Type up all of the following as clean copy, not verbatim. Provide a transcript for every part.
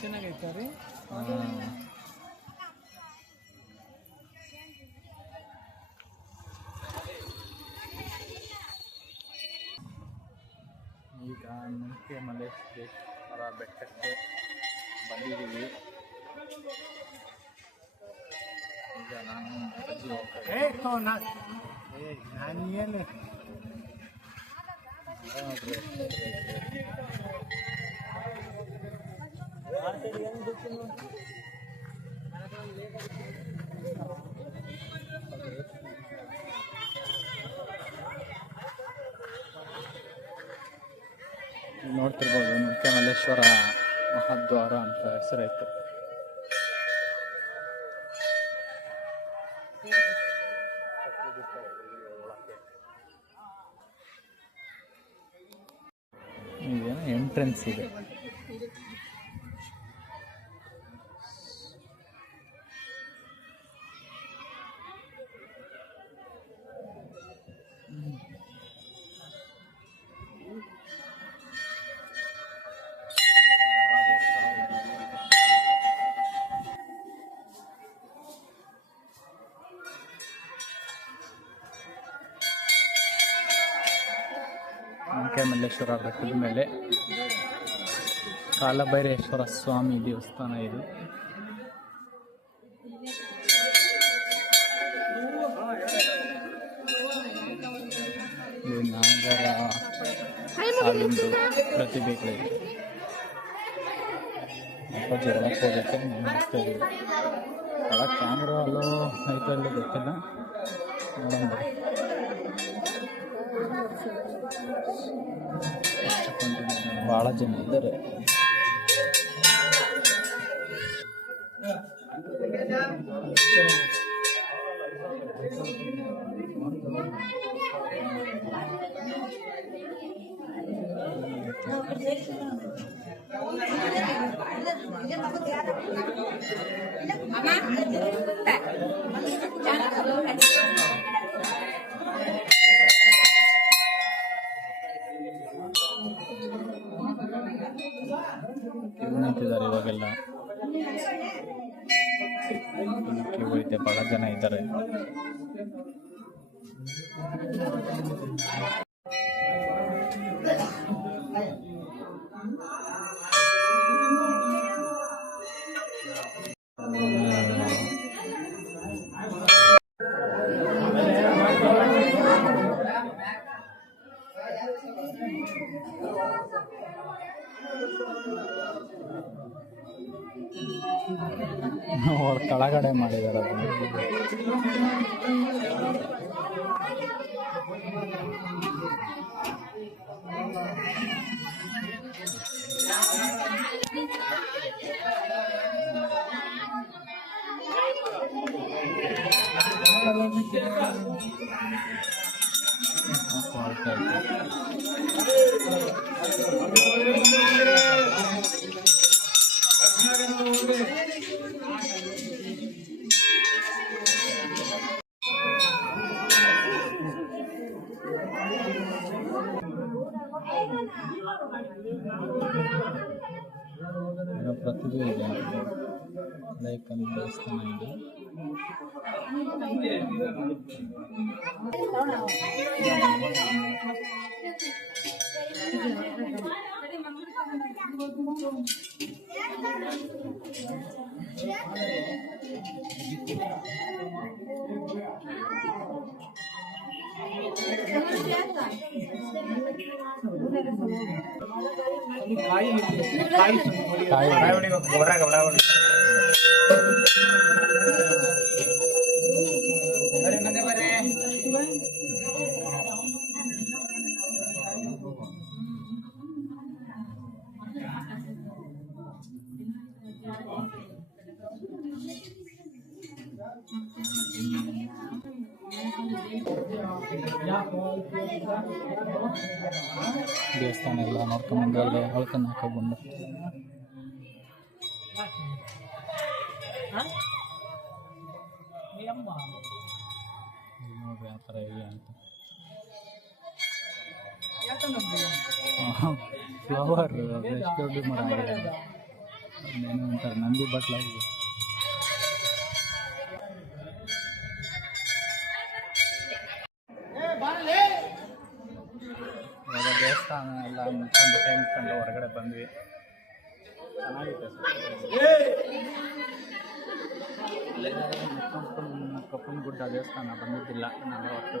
ಚೆನ್ನಾಗೈತೆ ರೀ. ಈಗ ನುಂಕೆ ಮಲ್ಲೇಶ್ವರ ಬೆಟ್ಟಕ್ಕೆ ಬಂದಿದ್ದೀವಿ. ಈಗ ನಾನು ಅಜ್ಜಿ ನೋಡ್ತಿರ್ಬೋದು ನುಂಕೆ ಮಲ್ಲೇಶ್ವರ ಮಹಾದ್ವಾರ ಅಂತ ಹೆಸರೈತೆ. ಇದೇನೋ ಎಂಟ್ರೆನ್ಸ್ ಇದೆ. ನುಂಕೆ ಮಲ್ಲೇಶ್ವರ ಬೆಟ್ಟದ ಮೇಲೆ ಕಾಲಭೈರೇಶ್ವರ ಸ್ವಾಮಿ ದೇವಸ್ಥಾನ ಇದು. ನಾಗರ ಹಾವಿಂದು ಪ್ರತಿಭೆಗಳಿವೆ. ಅಪ್ಪಾಜಿ ಒಳಕ್ಕೆ ಹೋಗಕ್ಕೆ ನೋಡ್ತಾ ಇದ್ದೀವಿ. ಒಳಗೆ ಕ್ಯಾಮ್ರಾ ಅಲ್ಲೋ ಐತೆ ಅಲ್ಲೋ ಗೊತ್ತಿಲ್ಲ, ನೋಡೋಣ. ಭಾಳ ಜನ ಇದ್ದಾರೆ. ನಿಂತಿದ್ದಾರೆ ಇವಾಗೆಲ್ಲ. ಕ್ಯೂ ಐತೆ, ಭಾಳ ಜನ ಇದ್ದಾರೆ. ಕೆಳಗಡೆ ಮಾಡಿದ್ದಾರೆ ಅದನ್ನು. ಪ್ರತಿಭೆ ಇದೆ, ಲೈಕ್ ಅಲ್ಲಿ ದೇವಸ್ಥಾನ ಇದೆ. ದೇವಸ್ಥಾನ ಎಲ್ಲ ನೋಡ್ಕೊಂಡ್ಬಂದು ಅಲ್ಲಿ ಅಳ್ಕೊಂಡು ಹಾಕೊಂಡು ನೋಡ್ರಿ ಆ ಥರ ಇದೆ ಅಂತ. ಫ್ಲವರ್ ಎಷ್ಟು ದೊಡ್ಡ ಮರ ಆಗಿದೆ. ಅಂತಾರೆ, ನಂದಿ ಬಟ್ಲ ಇವಾಗ ದೇವಸ್ಥಾನ ಎಲ್ಲ ಮುಚ್ಕೊಂಡು ಟೈಮ್ ಕಂಡು ಹೊರಗಡೆ ಬಂದ್ವಿ. ಚೆನ್ನಾಗಿದೆ ಕಪ್ಪನ ಗುಡ್ಡ ದೇವಸ್ಥಾನ ಬಂದಿದ್ದಿಲ್ಲ ನಾವು ಅವತ್ತು.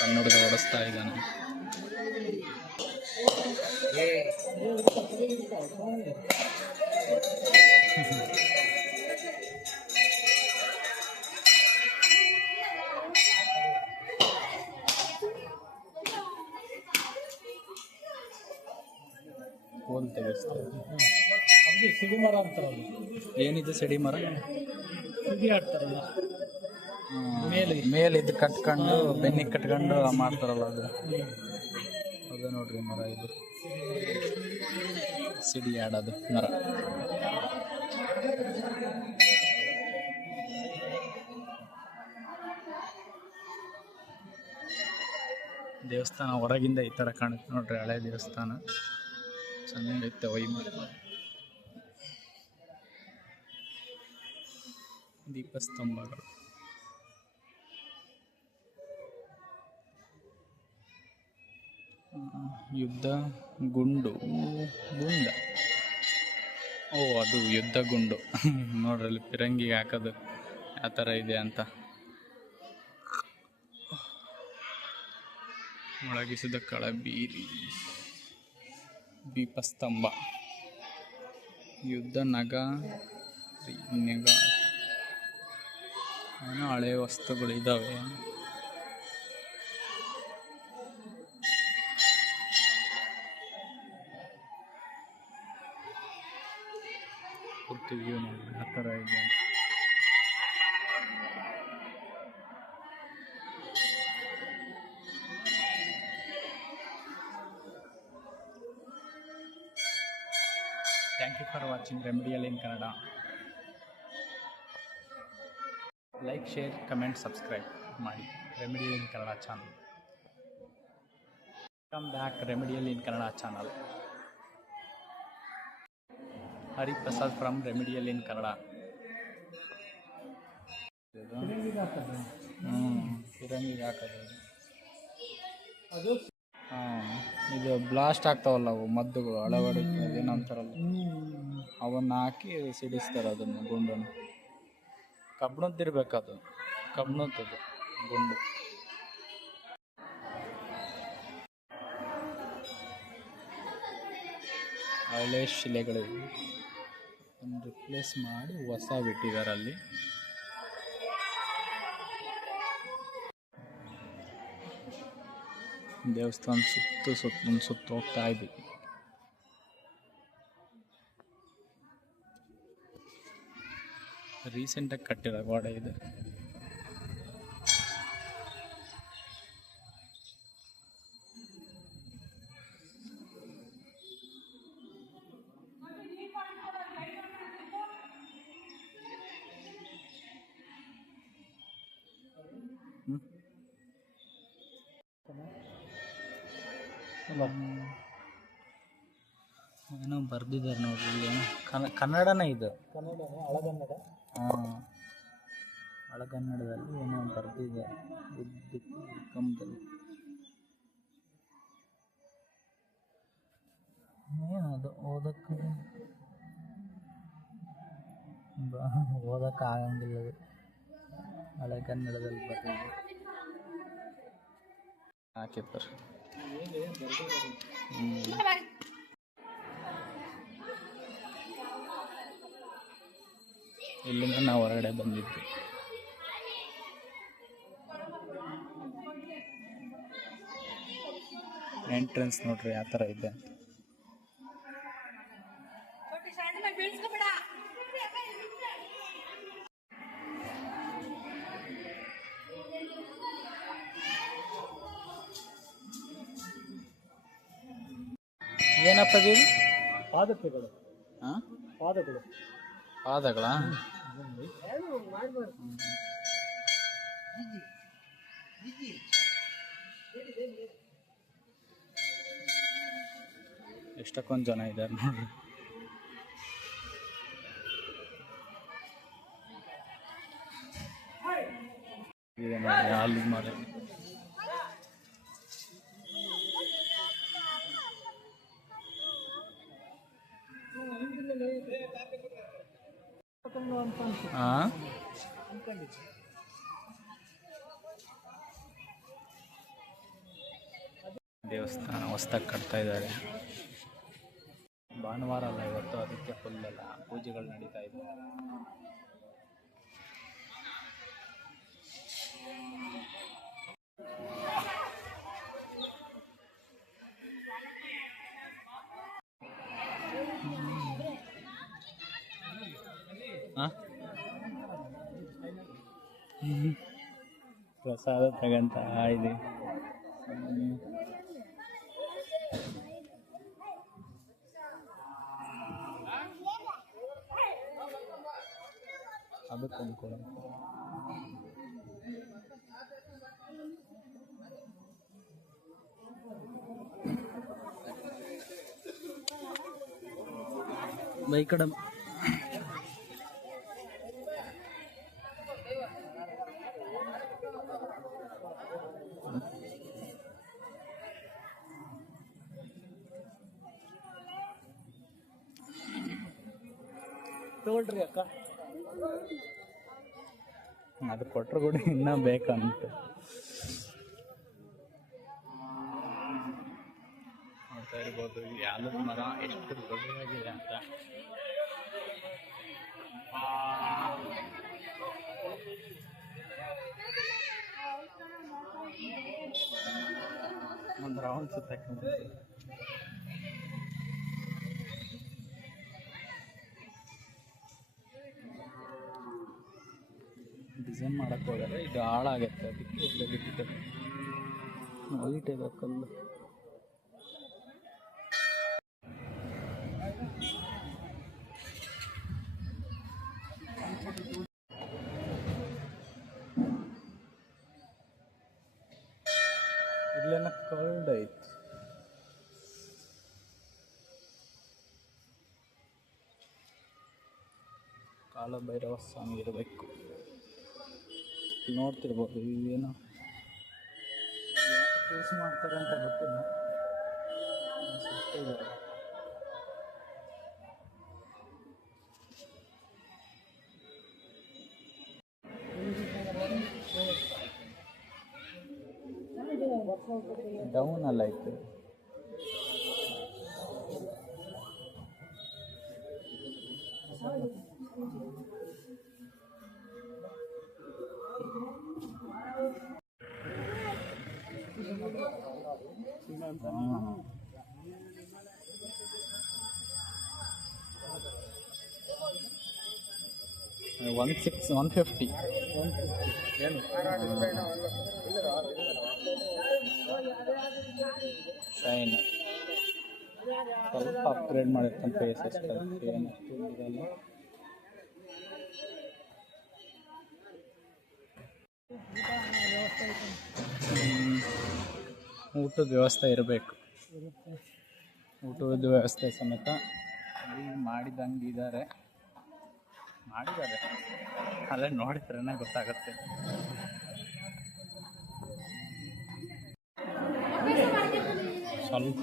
ಕನ್ನಡದ ಓಡಿಸ್ತಾ ಇದ್ದಾನೆ. ಕೋಲ್ ತೆಗೆಸ್ತಾರೆ. ಸಿಡಿ ಮರ ಅಂತಾರಲ್ಲ, ಏನಿದೆ ಸಿಡಿ ಮರ? ಸಿಡಿ ಆಡ್ತಾರಲ್ಲ ಮೇಲೆ ಇದು ಕಟ್ಕೊಂಡು ಬೆನ್ನಿಗೆ ಕಟ್ಕೊಂಡು ಮಾಡ್ತಾರಲ್ಲ ಅದು ನೋಡ್ರಿ ಮರ. ಇದು ಸಿಡಿ ಆಡೋದು ಮರ. ದೇವಸ್ಥಾನ ಹೊರಗಿಂದ ಈ ಥರ ಕಾಣುತ್ತೆ ನೋಡ್ರಿ, ಹಳೆ ದೇವಸ್ಥಾನ ಚೆನ್ನಾಗೈತೆ. ದೀಪಸ್ತಂಭಗಳು, ಯುದ್ಧ ಗುಂಡ, ಅದು ಯುದ್ಧ ಗುಂಡು ನೋಡ್ರಲ್ಲಿ ಪಿರಂಗಿಗೆ ಹಾಕೋದು ಯಾವ ಥರ ಇದೆ ಅಂತ. ಮೊಳಗಿಸಿದ ಕಳಬೀರಿ, ದೀಪಸ್ತಂಭ, ಯುದ್ಧ ನಗ, ಏನೋ ಹಳೆಯ ವಸ್ತುಗಳು ಇದ್ದಾವೆ. ಪೂರ್ತಿ ವ್ಯೂ ನೋಡಿ ಆ ಥರ ಇದೆ. Thank you for watching Remedial in Kannada. Like, share, comment, subscribe ಮಾಡಿ Remedial in Kannada channel. Come back Remedial in Kannada channel. Hari Prasad from Remedial in Kannada. ಪಿರಂಗಿಗೆ ಹಾಕೋದು ಅದು. ಇದು ಬ್ಲಾಸ್ಟ್ ಆಗ್ತಾವಲ್ಲ ಅವು ಮದ್ದುಗಳು, ಅಳವಡಿಕೆ ಏನೋ ಅಂತಾರಲ್ಲ, ಅವನ್ನ ಹಾಕಿ ಸಿಡಿಸ್ತಾರೆ ಅದನ್ನು ಗುಂಡನ್ನು. ಕಬ್ಬಣದ್ದಿರ್ಬೇಕದು, ಕಬ್ಬಣದ್ದು ಗುಂಡು. ಹಳೆ ಶಿಲೆಗಳು ರಿಪ್ಲೇಸ್ ಮಾಡಿ ಹೊಸ ಬಿಟ್ಟಿದ್ದಾರೆ ಅಲ್ಲಿ. ದೇವಸ್ಥಾನ ಸುತ್ತ ಹೋಗ್ತಾ ಇದ್ದೀವಿ. ರೀಸೆಂಟಾಗಿ ಕಟ್ಟಿರೋ ಗೋಡೆ ಇದೆ. ಏನೋ ಬರ್ದಿದ್ದಾರೆ ನೋಡ್ರಿ ಇಲ್ಲಿ, ಕನ್ನಡನೇ ಇದು, ಹಳಗನ್ನಡ. ಹಳಗನ್ನಡದಲ್ಲಿ ಏನೋ ಬರ್ದಿದ್ದಾರೆ ಕಂಬದಲ್ಲಿ. ಏನದು ಓದಕ್ಕಾಗಂಗಿಲ್ಲ, ಹಳಗನ್ನಡದಲ್ಲಿ ಬರ್ದಿದ್ದಾರೆ, ಹಾಕಿರ್ತಾರೆ. ಇಲ್ಲಿಂದ ನಾವು ಹೊರಗಡೆ ಬಂದಿದ್ವಿ. ಎಂಟ್ರೆನ್ಸ್ ನೋಡ್ರಿ ಯಾವ ಥರ ಇದೆ ಅಂತ. ಏನಪ್ಪ ಇದು? ಪಾದಗಳು. ಪಾದಗಳ ಎಷ್ಟಕ್ಕೊಂದು ಜನ ಇದ್ದಾರೆ ನೋಡ್ರಿ. ಇದೆ ನೋಡಿ ಆಲದ ಮರ. ದೇವಸ್ಥಾನ ಹೊಸ್ದಾಗಿ ಕಟ್ತಾ ಇದ್ದಾರೆ. ಭಾನುವಾರ ಅಲ್ಲ ಇವತ್ತು, ಅದಕ್ಕೆ ಫುಲ್ ಎಲ್ಲ ಪೂಜೆಗಳು ನಡೀತಾ ಇದೆ. ಪ್ರಸಾದ ತಗಂತ ಇದೆ. ಅದಕ್ಕೊಂದು ಕೂಡ ಈ ಕಡೆ ತಗೊಳ್ರಿ ಅಕ್ಕ. ಅದು ಕೊಟ್ಟರು ಕೂಡ ಇನ್ನೂ ಬೇಕಂತ ನೋಡ್ತಾ ಇರ್ಬೋದು. ಈ ಆಲದ ಮರ ಎಷ್ಟು ದೊಡ್ಡದಾಗಿದೆ ಅಂತ. ಒಂದು ರೌಂಡ್ ಸುತ್ತಕ್ಕೆ ಡಿಸೈನ್ ಮಾಡಕ್ಕೆ ಹೋದರೆ ಇದು ಹಾಳಾಗತ್ತೆ, ಅದಕ್ಕೆ ಇಲ್ಲ ಬಿಟ್ಟಿದ್ದಾರೆ. ವೈಟ್ ಇದೆ ಕಲ್ಲು. ಇಲ್ಲೇನ ಕಲ್ಡ್ ಐತಿ. ಕಾಲಭೈರವ ಸ್ವಾಮಿ ಇರಬೇಕು. ನೋಡ್ತಿರ್ಬೋದು. ಇವೇನು ಯೂಸ್ ಮಾಡ್ತಾರೆ ಅಂತ ಗೊತ್ತಿಲ್ಲ. ಡೌನ್ ಅಲ್ಲ ಇತ್ತು. $150 ಶೈನ್ ಸ್ವಲ್ಪ ಅಪ್ಗ್ರೇಡ್ ಮಾಡಿರ್ತಾನೆ ಫೇಸಸ್ ಏನಷ್ಟು ಇದೆಲ್ಲ. ಊಟದ ವ್ಯವಸ್ಥೆ ಇರಬೇಕು. ಊಟದ ವ್ಯವಸ್ಥೆ ಸಮೇತ ಮಾಡಿದ್ದಾರೆ. ಅಲ್ಲೇ ನೋಡಿದ್ರೇ ಗೊತ್ತಾಗುತ್ತೆ. ಸ್ವಲ್ಪ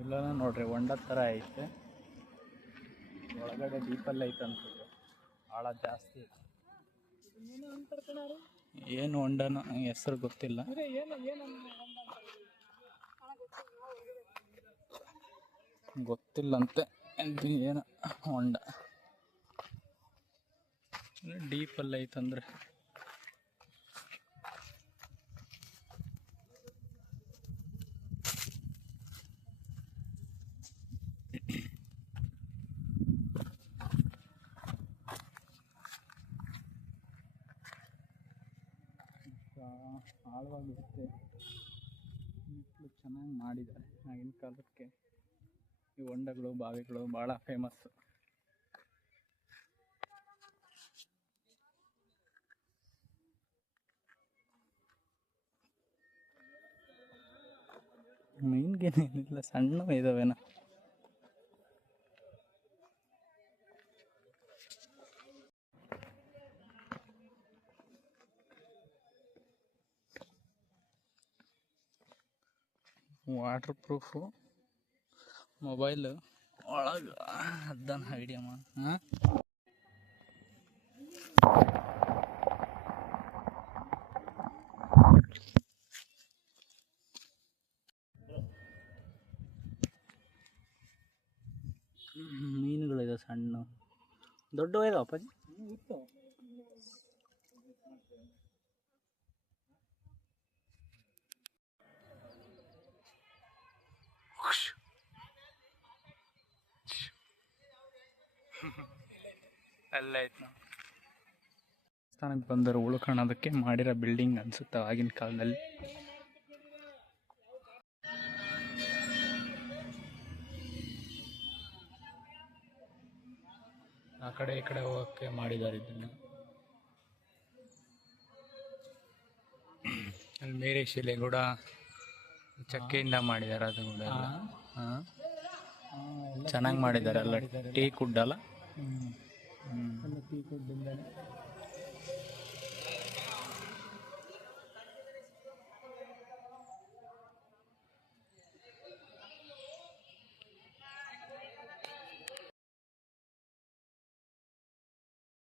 ಇಲ್ಲ ನೋಡ್ರಿ, ಹೊಂಡ ಥರ ಐತೆ. ಒಳಗಡೆ ಡೀಪಲ್ಲಿ ಐತೆ ಅನ್ಸುತ್ತೆ. ಆಳ ಜಾಸ್ತಿ ಐತೆ. ಏನು ಹೊಂಡನ ಹೆಸರು ಗೊತ್ತಿಲ್ಲ. ಗೊತ್ತಿಲ್ಲಂತೆ ಏನು ಹೊಂಡ. ಡೀಪಲ್ಲಿ ಐತಂದ್ರೆ ಆಳವಾಗಿರುತ್ತೆ. ಚೆನ್ನಾಗಿ ಮಾಡಿದ್ದಾರೆ. ಆಗಿನ ಕಾಲಕ್ಕೆ ಈ ಹೊಂಡಗಳು ಬಾವಿಗಳು ಭಾಳ ಫೇಮಸ್ಸು. ಮೀನ್ಗೇನೇನಿಲ್ಲ, ಸಣ್ಣ ಇದಾವೇನ. ವಾಟರ್ ಪ್ರೂಫು ಮೊಬೈಲ್ ಒಳಗೆ ಅದನ್ನ ಐಡಿಯಾ ಮಾಡಿ. ಮೀನುಗಳಿದೆ ಸಣ್ಣ ದೊಡ್ಡ ಇದಾವ ಅಪ್ಪಾಜಿ. ಅಲ್ಲ ಆಯ್ತು. ಸ್ಥಾನಕ್ಕೆ ಬಂದರು ಉಳ್ಕೊಳ್ಳೋದಕ್ಕೆ ಮಾಡಿರೋ ಬಿಲ್ಡಿಂಗ್ ಅನ್ಸುತ್ತೆ ಆಗಿನ ಕಾಲದಲ್ಲಿ. ಆ ಕಡೆ ಈ ಕಡೆ ಹೋಗೋಕ್ಕೆ ಮಾಡಿದ್ದಾರೆ ಇದನ್ನು. ಅಲ್ಲಿ ಮೇರೆ ಶಿಲೆ ಕೂಡ ಚಕ್ಕೆಯಿಂದ ಮಾಡಿದ್ದಾರೆ. ಅದು ಕೂಡ ಚೆನ್ನಾಗಿ ಮಾಡಿದ್ದಾರೆ. ಅಲ್ಲ ಟೀ ಕುಡ್ ಅಲ್ಲ. ಟೀ ಕುಡ್ಡಿಂದ